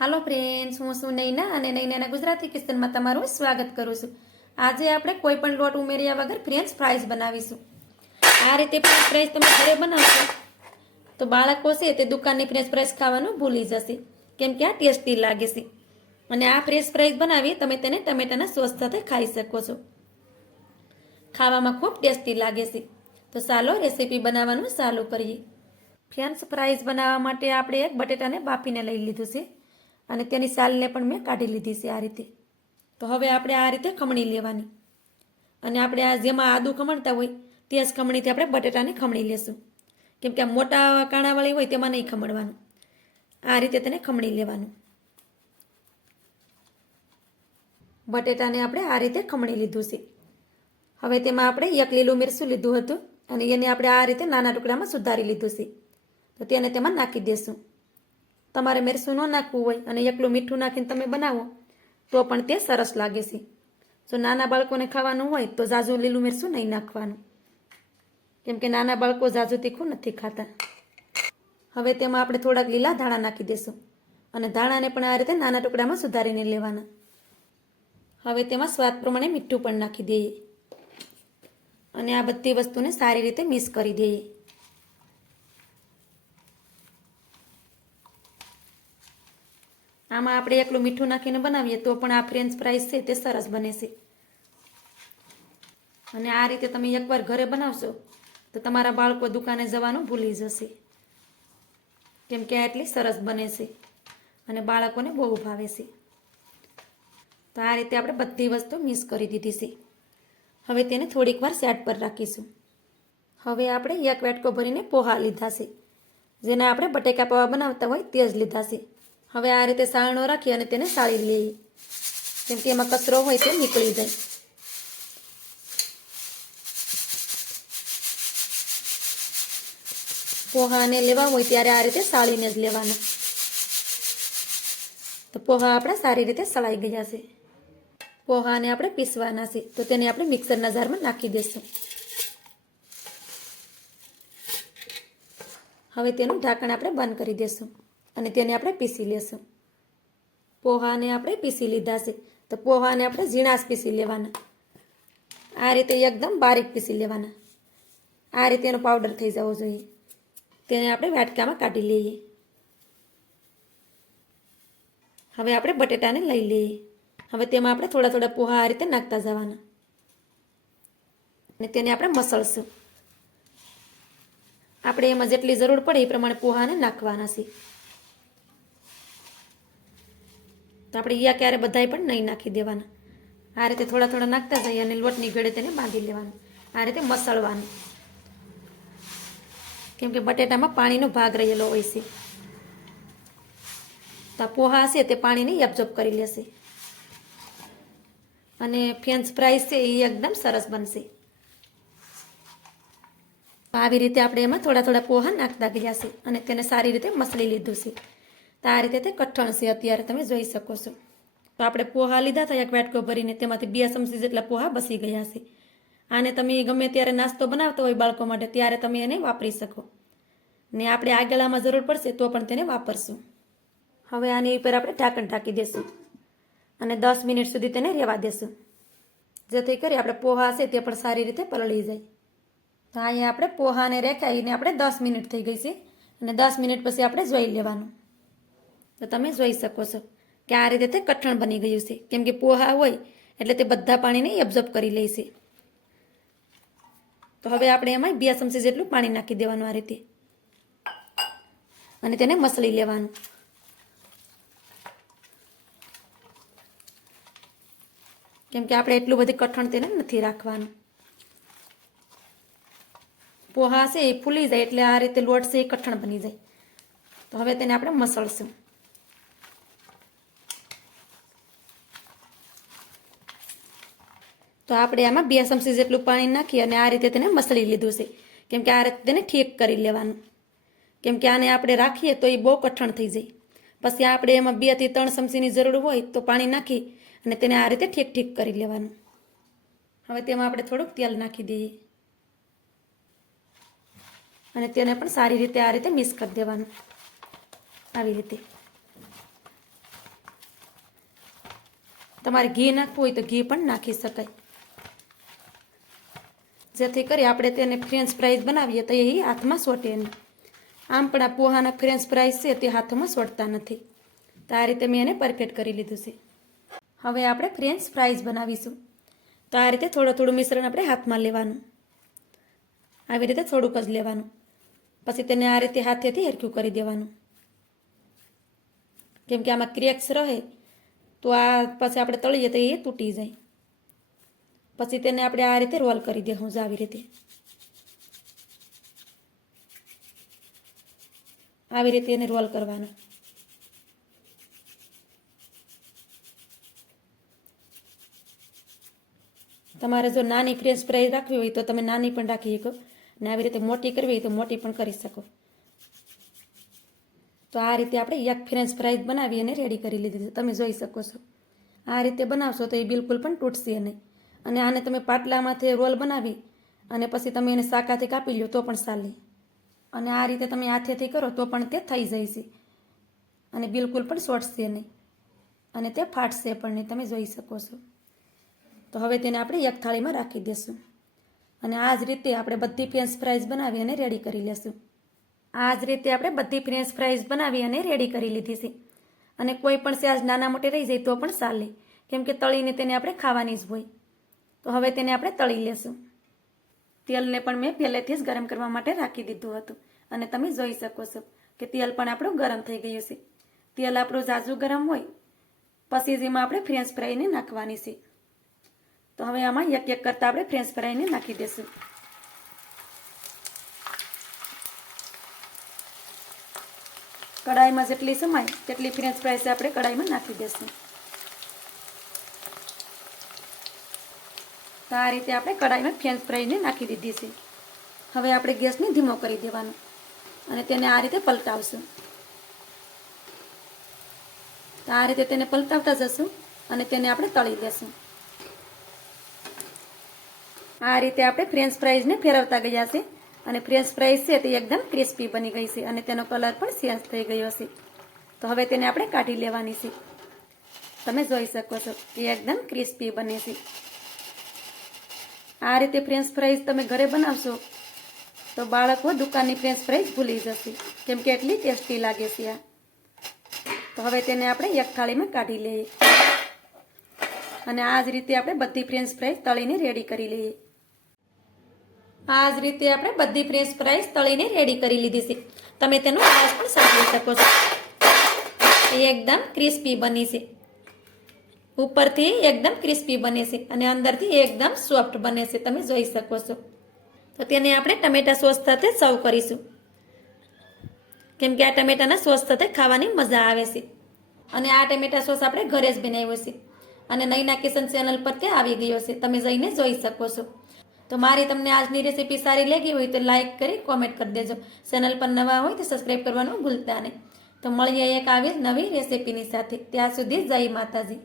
હાલો friends, હું છું નૈના અને નૈનાના ગુજરાતી કિચનમાં તમારું સ્વાગત કરું છું. આજે આપણે કોઈ પણ લોટ ઉમેર્યા વગર ફ્રેન્ચ ફ્રાઈઝ બનાવીશું. આ રીતે ફ્રેન્ચ ફ્રાઈઝ તમે ઘરે બનાવશો તો બાળકો છે તે દુકાનની ફ્રેન્ચ ફ્રાઈઝ ખાવાનું ભૂલી જશે, કેમ કે આ ટેસ્ટી લાગે છે. અને આ ફ્રેન્ચ ફ્રાઈઝ બનાવી તમે તેને ટમેટાના સોસ સાથે ખાઈ શકો છો. ખાવામાં ખૂબ ટેસ્ટી લાગે છે. તો ચાલો રેસીપી બનાવવાનું ચાલુ કરીએ. ફ્રેન્ચ ફ્રાઈઝ બનાવવા માટે આપણે એક બટેટાને બાફીને લઈ લીધું છે અને તેની સાલને પણ મેં કાઢી લીધી છે આ રીતે. તો હવે આપણે આ રીતે ખમણી લેવાની અને આપણે આ જેમાં આદું ખમણતા હોય તે જ ખમણીથી આપણે બટેટાને ખમણી લેશું, કેમ કે આ મોટા કાણાવાળી હોય તેમાં નહીં ખમણવાનું. આ રીતે તેને ખમણી લેવાનું. બટેટાને આપણે આ રીતે ખમણી લીધું છે. હવે તેમાં આપણે એક લીલું મિરચું લીધું હતું અને એને આપણે આ રીતે નાના ટુકડામાં સુધારી લીધું છે. તો તેને તેમાં નાખી દેશું. તમારે મરચું ન નાખવું હોય અને એકલું મીઠું નાખીને તમે બનાવો તો પણ તે સરસ લાગે છે. જો નાના બાળકોને ખાવાનું હોય તો ઝાઝું લીલું મરચું નહીં નાખવાનું, કેમ કે નાના બાળકો ઝાઝું તીખું નથી ખાતા. હવે તેમાં આપણે થોડાક લીલા ધાણા નાખી દઈશું અને ધાણાને પણ આ રીતે નાના ટુકડામાં સુધારીને લેવાના. હવે તેમાં સ્વાદ પ્રમાણે મીઠું પણ નાખી દઈએ અને આ બધી વસ્તુને સારી રીતે મિક્સ કરી દઈએ. આમાં આપણે એકલું મીઠું નાખીને બનાવીએ તો પણ આ ફ્રેન્ચ ફ્રાઈઝ છે તે સરસ બને છે. અને આ રીતે તમે એકવાર ઘરે બનાવશો તો તમારા બાળકો દુકાને જવાનું ભૂલી જશે, કેમ કે આ એટલી સરસ બને છે અને બાળકોને બહુ ભાવે છે. તો આ રીતે આપણે બધી વસ્તુ મિક્સ કરી દીધી છે. હવે તેને થોડીક વાર સાઈડ પર રાખીશું. હવે આપણે એક વાટકો ભરીને પોહા લીધા છે, જેના આપણે બટેકા પૌવા બનાવતા હોય તે જ લીધા છે. હવે આ રીતે સાળનો રાખી અને તેને સાળી લઈએ, કેમ કે એમાં કચરો હોય તે નીકળી જાય. પોહાને લેવા હોય ત્યારે આ રીતે સાળીને જ લેવાના. તો પોહા આપણા સારી રીતે સળાઈ ગયા છે. પોહાને આપણે પીસવાના છે, તો તેને આપણે મિક્સરના જારમાં નાખી દઈશું. હવે તેનું ઢાંકણ આપણે બંધ કરી દઈશું અને તેને આપણે પીસી લેશું. પોહાને આપણે પીસી લીધા છે, તો પોહાને આપણે ઝીણાશ પીસી લેવાના. આ રીતે એકદમ બારીક પીસી લેવાના. આ રીતે એનો પાવડર થઈ જવો જોઈએ. તેને આપણે વાટકામાં કાઢી લઈએ. હવે આપણે બટેટાને લઈ લઈએ. હવે તેમાં આપણે થોડા થોડા પોહા આ રીતે નાખતા જવાના અને તેને આપણે મસળશું. આપણે એમાં જેટલી જરૂર પડે એ પ્રમાણે પોહાને નાખવાના છે. તો આપણે ક્યારે બધાય પણ નહીં નાખી દેવાના. આ રીતે થોડા થોડા નાખતા જઈએ અને લોટની ગળે તેને બાંધી લેવાનું. આ રીતે મસળવાનું, કેમ કે બટેટામાં પાણીનો ભાગ રહેલો હોય છે. તો આ પોહા છે તે પાણીને એબ્ઝોર્બ કરી લેશે અને ફ્રેન્ચ ફ્રાઈઝ છે એ એકદમ સરસ બનશે. આવી રીતે આપણે એમાં થોડા થોડા પોહા નાખતા ગયા છે અને તેને સારી રીતે મસળી લીધું છે. તો આ રીતે તે કઠણ છે અત્યારે તમે જોઈ શકો છો. તો આપણે પોહા લીધા હતા એક વાટકો ભરીને, તેમાંથી 2 ચમચી જેટલા પોહા બસી ગયા છે. આને તમે ગમે ત્યારે નાસ્તો બનાવતો હોય બાળકો માટે ત્યારે તમે એને વાપરી શકો ને આપણે આગળમાં જરૂર પડશે તો પણ તેને વાપરશું. હવે આની ઉપર આપણે ઢાંકણ ઢાંકી દઈશું અને 10 મિનિટ સુધી તેને રહેવા દેશું, જેથી કરી આપણે પોહા છે તે પણ સારી રીતે પલળી જાય. તો અહીંયા આપણે પોહાને રેખાઈને આપણે 10 મિનિટ થઈ ગઈ છે અને 10 મિનિટ પછી આપણે જોઈ લેવાનું. તો તમે જોઈ શકો છો કે આ રીતે તે કઠણ બની ગયું છે, કેમ કે પોહા હોય એટલે તે બધા પાણીને એબ્ઝોર્બ કરી લે છે. તો હવે આપણે એમાં 2 ચમચી જેટલું પાણી નાખી દેવાનું આ રીતે અને તેને મસળી લેવાનું. કેમ કે આપણે એટલું બધી કઠણ તેને નથી રાખવાનું. પોહા છે એ ફૂલી જાય એટલે આ રીતે લોટ છે એ કઠણ બની જાય. તો હવે તેને આપણે મસળશું. તો આપણે આમાં 2 ચમચી જેટલું પાણી નાખી અને આ રીતે તેને મસળી લીધું છે, કેમ કે આ રીતે તેને ઠીક કરી લેવાનું. કેમ કે આને આપણે રાખીએ તો એ બહુ કઠણ થઈ જાય. પછી આપણે એમાં 2 થી 3 ચમચીની જરૂર હોય તો પાણી નાખી અને તેને આ રીતે ઠીક ઠીક કરી લેવાનું. હવે તેમાં આપણે થોડુંક તેલ નાખી દઈએ અને તેને પણ સારી રીતે આ રીતે મિક્સ કરી દેવાનું આવી રીતે. તમારે ઘી નાખવું હોય તો ઘી પણ નાખી શકાય, જેથી કરી આપણે તેને ફ્રેન્ચ ફ્રાઈઝ બનાવીએ તો એ હાથમાં સોટે નહીં. આમ પણ આ પોહાના ફ્રેન્ચ ફ્રાઈઝ છે તે હાથમાં સોટતા નથી. તો આ રીતે મેં એને પરફેક્ટ કરી લીધું છે. હવે આપણે ફ્રેન્ચ ફ્રાઈઝ બનાવીશું. તો આ રીતે થોડું મિશ્રણ આપણે હાથમાં લેવાનું, આવી રીતે થોડુંક જ લેવાનું. પછી તેને આ રીતે હાથેથી હરખું કરી દેવાનું, કેમ કે આમાં ક્રેક્સ રહે તો આ પછી આપણે તળીએ તો એ તૂટી જાય. પછી તેને આપણે આ રીતે રોલ કરી દેવું જ, આવી રીતે એને રોલ કરવાનું. તમારે જો નાની ફ્રેન્ચ ફ્રાઈઝ રાખવી હોય તો તમે નાની પણ રાખી શકો, અને આવી રીતે મોટી કરવી હોય તો મોટી પણ કરી શકો. તો આ રીતે આપણે એક ફ્રેન્ચ ફ્રાઈઝ બનાવી અને રેડી કરી લીધી છે, તમે જોઈ શકો છો. આ રીતે બનાવશો તો એ બિલકુલ પણ તૂટશે નહીં. અને આને તમે પાટલામાંથી રોલ બનાવી અને પછી તમે એને શાકાથી કાપી લો તો પણ ચાલે. અને આ રીતે તમે હાથેથી કરો તો પણ તે થઈ જાય છે, અને બિલકુલ પણ સોટશે નહીં, અને તે ફાટશે પણ નહીં, તમે જોઈ શકો છો. તો હવે તેને આપણે એક થાળીમાં રાખી દઈશું. અને આ જ રીતે આપણે બધી ફ્રેન્ચ ફ્રાઈઝ બનાવી અને રેડી કરી લેશું. આ જ રીતે આપણે બધી ફ્રેન્ચ ફ્રાઈઝ બનાવી અને રેડી કરી લીધી છે. અને કોઈ પણ સ્યાજ નાના મોટે રહી જાય તો પણ ચાલે, કેમ કે તળીને તેને આપણે ખાવાની જ હોય. તો હવે તેને આપણે તળી લેશું. તેલને પણ મેં પહેલેથી જ ગરમ કરવા માટે રાખી દીધું હતું, અને તમે જોઈ શકો છો કે તેલ પણ આપણું ગરમ થઈ ગયું છે. તેલ આપણું ઝાઝું ગરમ હોય પછી જ એમાં આપણે ફ્રેન્ચ ફ્રાઈને નાખવાની છે. તો હવે આમાં એક એક કરતાં આપણે ફ્રેન્ચ ફ્રાઈને નાખી દઈશું. કડાઈમાં જેટલી સમાય તેટલી ફ્રેન્ચ ફ્રાઈસ આપણે કડાઈમાં નાખી દઈશું. તો આ રીતે આપણે કડાઈમાં ફ્રેન્ચ ફ્રાઈને નાખી દીધી છે. હવે આપણે ગેસને ધીમો કરી દેવાનો અને તેને આ રીતે પલટાવશું. તો આ રીતે તેને પલટાવતા જશું અને તેને આપણે તળી લેશું. આ રીતે આપણે ફ્રેન્ચ ફ્રાઈઝને ફેરવતા ગયા છે, અને ફ્રેન્ચ ફ્રાઈઝ છે તે એકદમ ક્રિસ્પી બની ગઈ છે, અને તેનો કલર પણ ચેન્જ થઈ ગયો છે. તો હવે તેને આપણે કાઢી લેવાની છે. તમે જોઈ શકો છો કે એકદમ ક્રિસ્પી બને છે. આ રીતે ફ્રેન્ચ ફ્રાઈઝ તમે ઘરે બનાવશો તો બાળકો દુકાનની ફ્રેન્ચ ફ્રાઈઝ ભૂલી જશે, કેમ કે એટલી ટેસ્ટી લાગે છે આ. તો હવે તેને આપણે એક થાળીમાં કાઢી લઈએ, અને આ જ રીતે આપણે બધી ફ્રેન્ચ ફ્રાઈઝ તળીને રેડી કરી લઈએ. આ જ રીતે આપણે બધી ફ્રેન્ચ ફ્રાઈઝ તળીને રેડી કરી લીધી છે. તમે તેનો અવાજ પણ સાંભળી શકો છો. એકદમ ક્રિસ્પી બની છે, ઉપરથી એકદમ ક્રિસ્પી બને છે અને અંદરથી એકદમ સોફ્ટ બને છે, તમે જોઈ શકો છો. તો તેને આપણે ટમેટા સોસ સાથે સર્વ કરીશું, કેમ કે આ ટમેટાના સોસ સાથે ખાવાની મજા આવે છે. અને આ ટમેટા સોસ આપણે ઘરે જ બનાવ્યો છે, અને નૈના કિચન ચેનલ પર તે આવી ગયો છે, તમે જઈને જોઈ શકો છો. તો મારી તમને આજની રેસીપી સારી લાગી હોય તો લાઈક કરી કોમેન્ટ કરી દેજો. ચેનલ પર નવા હોય તો સબસ્ક્રાઈબ કરવાનું ભૂલતા નહીં. તો મળીએ એક આવી નવી રેસીપીની સાથે. ત્યાં સુધી જય માતાજી.